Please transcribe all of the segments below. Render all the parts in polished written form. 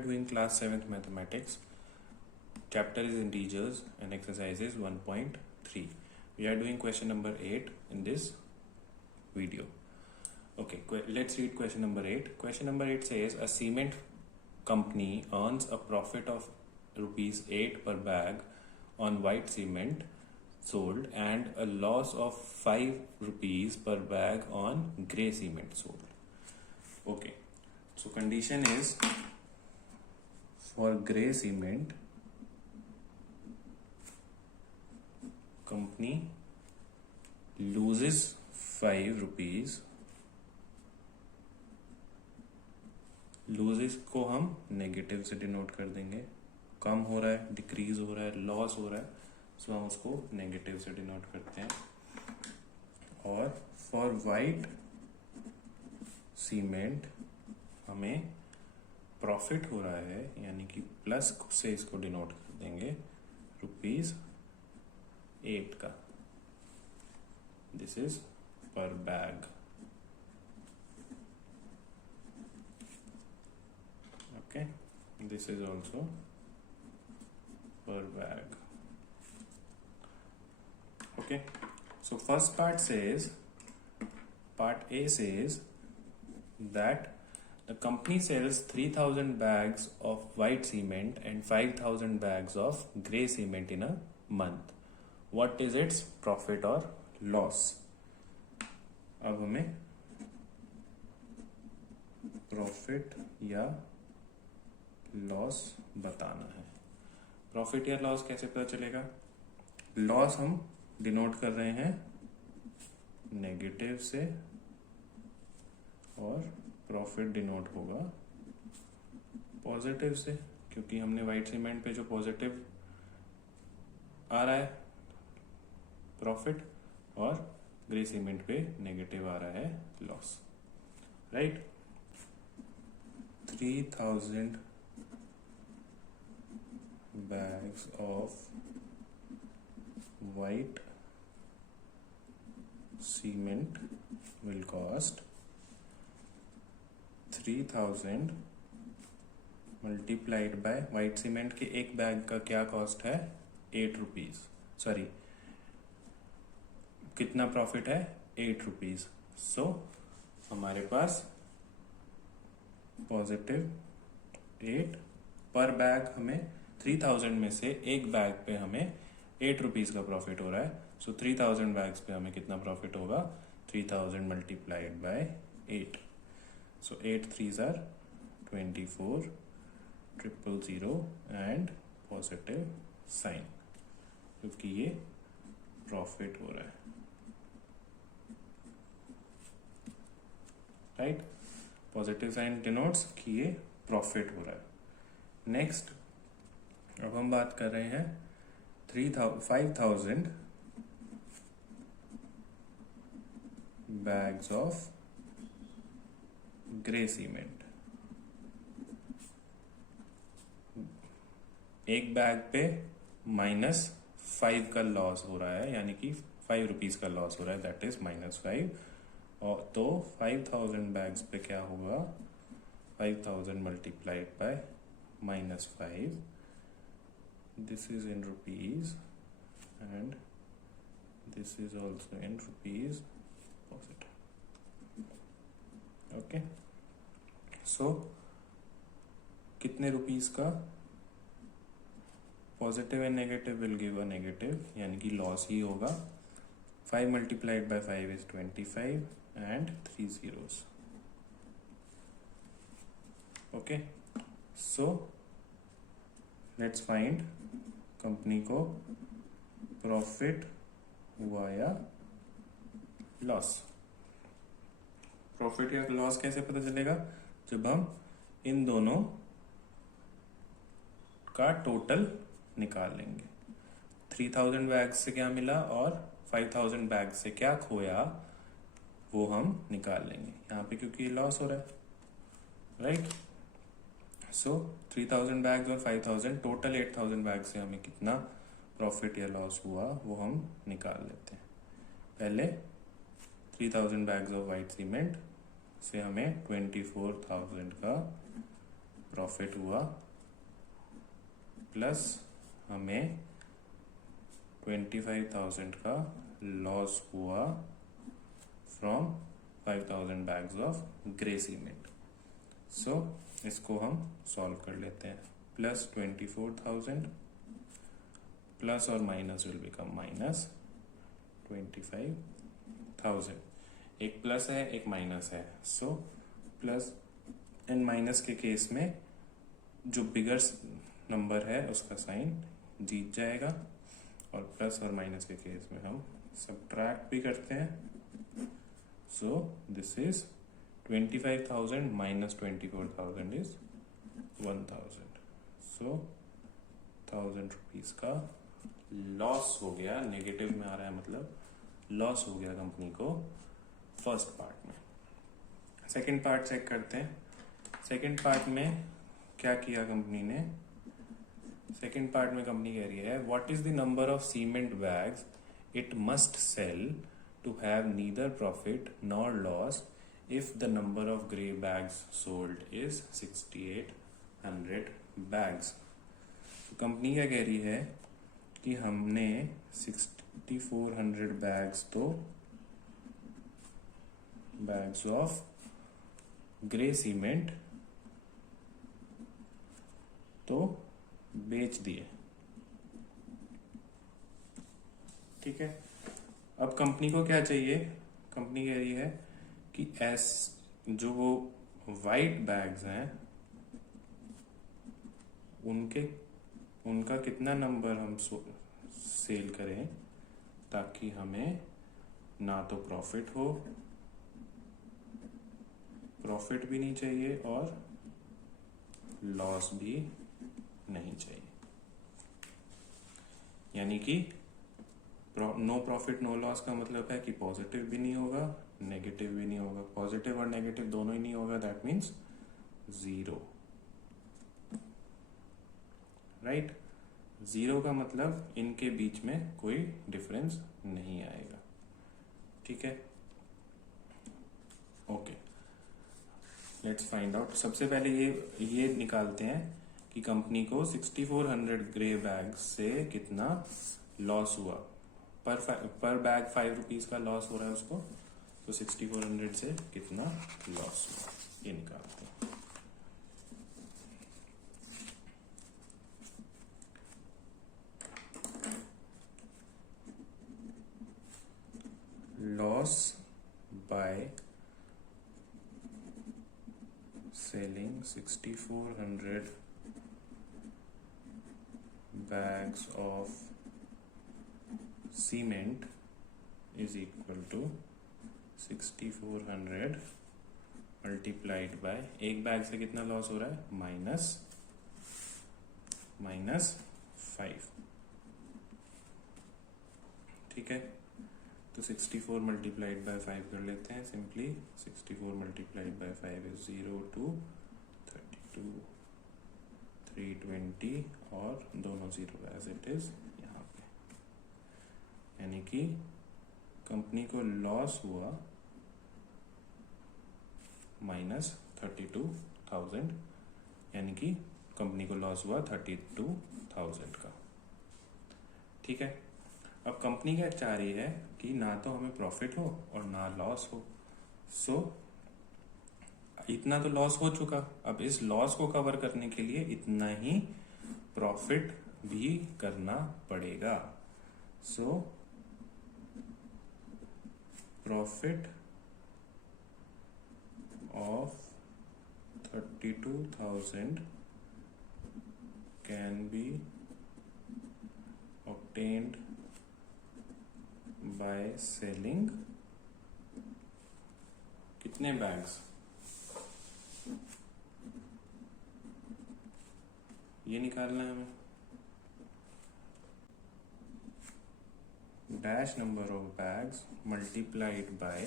doing class 7th mathematics. Chapter is integers and exercise is 1.3. We are doing question number 8 in this video. Okay, let's read question number 8. Question number 8 says a cement company earns a profit of rupees 8 per bag on white cement sold and a loss of 5 rupees per bag on grey cement sold. Okay, so condition is for grey cement company loses 5 rupees, loses को हम negative से denote कर देंगे. कम हो रहा है, decrease हो रहा है, लॉस हो रहा है, सो हम उसको नेगेटिव से डिनोट करते हैं. और फॉर वाइट सीमेंट हमें प्रॉफिट हो रहा है, यानी कि प्लस से इसको डिनोट कर देंगे रुपीज 8 का. दिस इज पर bag. Okay, this is also per bag. Okay, so first part says, part A says that the company sells 3,000 bags of white cement and 5,000 bags of grey cement in a month. What is its profit or loss? अब हमें profit या loss बताना है. Profit या loss कैसे पता चलेगा? Loss हम डिनोट कर रहे हैं नेगेटिव से और प्रॉफिट डिनोट होगा पॉजिटिव से, क्योंकि हमने व्हाइट सीमेंट पे जो पॉजिटिव आ रहा है प्रॉफिट और ग्रे सीमेंट पे नेगेटिव आ रहा है loss. Right. 3,000 bags of white cement will cost 3,000 multiplied by white cement के एक बैग का क्या कॉस्ट है? 8 रुपीज. सॉरी, कितना प्रॉफिट है? 8 रुपीज. सो हमारे पास पॉजिटिव 8 पर बैग. हमें 3,000 में से एक बैग पे हमें 8 रुपीज का प्रॉफिट हो रहा है. सो 3,000 बैग्स पे हमें कितना प्रॉफिट होगा? 3,000 multiplied by 8. So 8 3s are 24, 000 and positive sign, क्योंकि ये प्रॉफिट हो रहा है. राइट. पॉजिटिव साइन डिनोट्स कि ये प्रॉफिट हो रहा है. नेक्स्ट, अब हम बात कर रहे हैं 5,000 बैग्स ऑफ ग्रे सीमेंट. एक बैग पे -5 का लॉस हो रहा है, यानी कि 5 रुपीज का लॉस हो रहा है. That is -5. और तो 5,000 बैग्स पे क्या होगा? 5,000 multiplied by -5. This is in rupees and this is also in rupees positive. Okay, so कितने रुपीस का? Positive and negative will give a negative, यानी कि लॉस ही होगा. 5 multiplied by 5 is 25 and 3 zeros. Okay, so let's find company को profit हुआ या loss. Profit या loss कैसे पता चलेगा? जब हम इन दोनों का टोटल निकाल लेंगे. 3,000 बैग से क्या मिला और 5,000 बैग से क्या खोया, वो हम निकाल लेंगे यहाँ पे, क्योंकि लॉस हो रहा है. राइट. सो 3,000 बैग्स और 5,000 टोटल 8,000 बैग से हमें कितना प्रॉफिट या लॉस हुआ वो हम निकाल लेते हैं. पहले 3,000 बैग्स ऑफ वाइट सीमेंट से हमें 24,000 का प्रॉफिट हुआ प्लस हमें 25,000 का लॉस हुआ from 5,000 bags of grey cement. So इसको हम सॉल्व कर लेते हैं। प्लस 24,000 प्लस और माइनस विल बिकम माइनस 25,000। एक प्लस है एक माइनस है, सो प्लस एंड माइनस के केस में जो बिगर नंबर है उसका साइन जीत जाएगा, और प्लस और माइनस के केस में हम सब्ट्रैक्ट भी करते हैं। So this is 25,000 minus 24,000 is 1,000। So 1,000 rupees का लॉस हो गया, नेगेटिव में आ रहा है मतलब लॉस हो गया कंपनी को फर्स्ट पार्ट में। सेकंड पार्ट चेक करते हैं। सेकंड पार्ट में क्या किया कंपनी ने? सेकंड पार्ट में कंपनी कह रही है what is the number of cement bags it must sell to have neither profit nor loss if the number of grey bags sold is 6,800 bags. Company क्या कह रही है कि हमने 6,400 बैग्स ऑफ ग्रे सीमेंट तो बेच दिए। ठीक है, अब कंपनी को क्या चाहिए? कंपनी कह रही है कि जो वो वाइट बैग्स हैं उनका कितना नंबर हम सेल करें ताकि हमें ना तो प्रॉफिट भी नहीं चाहिए और लॉस भी नहीं चाहिए। यानी कि नो प्रॉफिट नो लॉस का मतलब है कि पॉजिटिव भी नहीं होगा नेगेटिव भी नहीं होगा। पॉजिटिव और नेगेटिव दोनों ही नहीं होगा, दैट मीन्स 0। राइट, 0 का मतलब इनके बीच में कोई डिफरेंस नहीं आएगा। ठीक है, ओके, लेट्स फाइंड आउट। सबसे पहले ये निकालते हैं कि कंपनी को 6,400 ग्रे बैग से कितना लॉस हुआ। पर बैग 5 रुपीज का लॉस हो रहा है उसको, तो 6,400 से कितना लॉस हुआ ये निकालते हैं। Loss by selling 6,400 bags of cement is equal to 6,400 multiplied by, एक बैग से कितना लॉस हो रहा है? माइनस 5। ठीक है, तो 64 मल्टीप्लाइड बाय 5 कर लेते हैं simply. 64 multiplied by 5 is 0 to 32 320 और दोनों 0 एज इट इज यहाँ पे। यानी कि कंपनी को लॉस हुआ -32,000, यानी कि कंपनी को लॉस हुआ 32,000 का। ठीक है, अब कंपनी क्या चाह रही है कि ना तो हमें प्रॉफिट हो और ना लॉस हो। सो इतना तो लॉस हो चुका, अब इस लॉस को कवर करने के लिए इतना ही प्रॉफिट भी करना पड़ेगा। So profit of 32,000 can be obtained by selling कितने बैग्स? ये निकालना है हमें। Dash number of bags multiplied by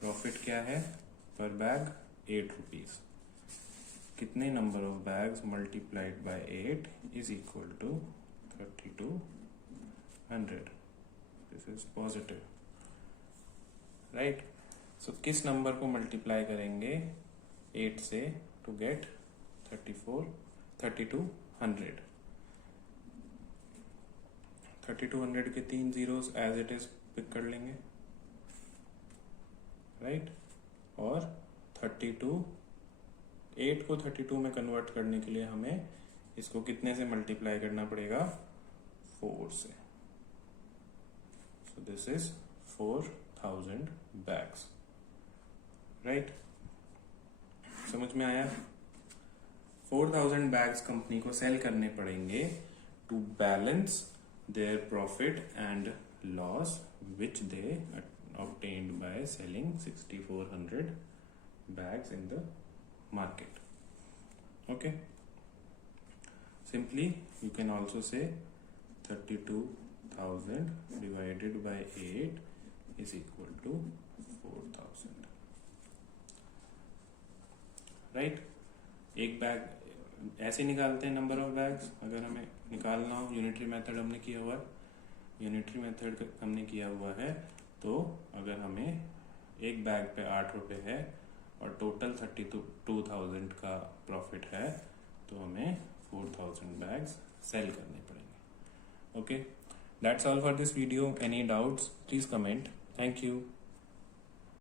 profit क्या है पर बैग? 8 रुपीज। कितने number of bags multiplied by 8 is equal to 3,200। This is positive, right. So किस number को मल्टीप्लाई करेंगे 8 से टू गेट 3200 3200 के 3 zeros as it is pick कर लेंगे, राइट। और 8 को 32 में कन्वर्ट करने के लिए हमें इसको कितने से मल्टीप्लाई करना पड़ेगा? 4 से। So this is 4000 bags, right. समझ में आया? 4000 बैग्स कंपनी को सेल करने पड़ेंगे to balance their profit and loss which they obtained by selling 6400 bags in the market. Okay, simply you can also say 32,000 divided by 8 is equal to 4000, right? एक bag ऐसे निकालते हैं number of bags. अगर हमें निकालना हो, unitary method हमने किया हुआ है, यूनिटरी मेथड हमने किया हुआ है, तो अगर हमें एक बैग पे 8 रुपए है और टोटल 32,000 का प्रॉफिट है, तो हमें 4000 बैग्स सेल करने पड़ेंगे। Okay, that's all for this video. Any doubts please comment. Thank you.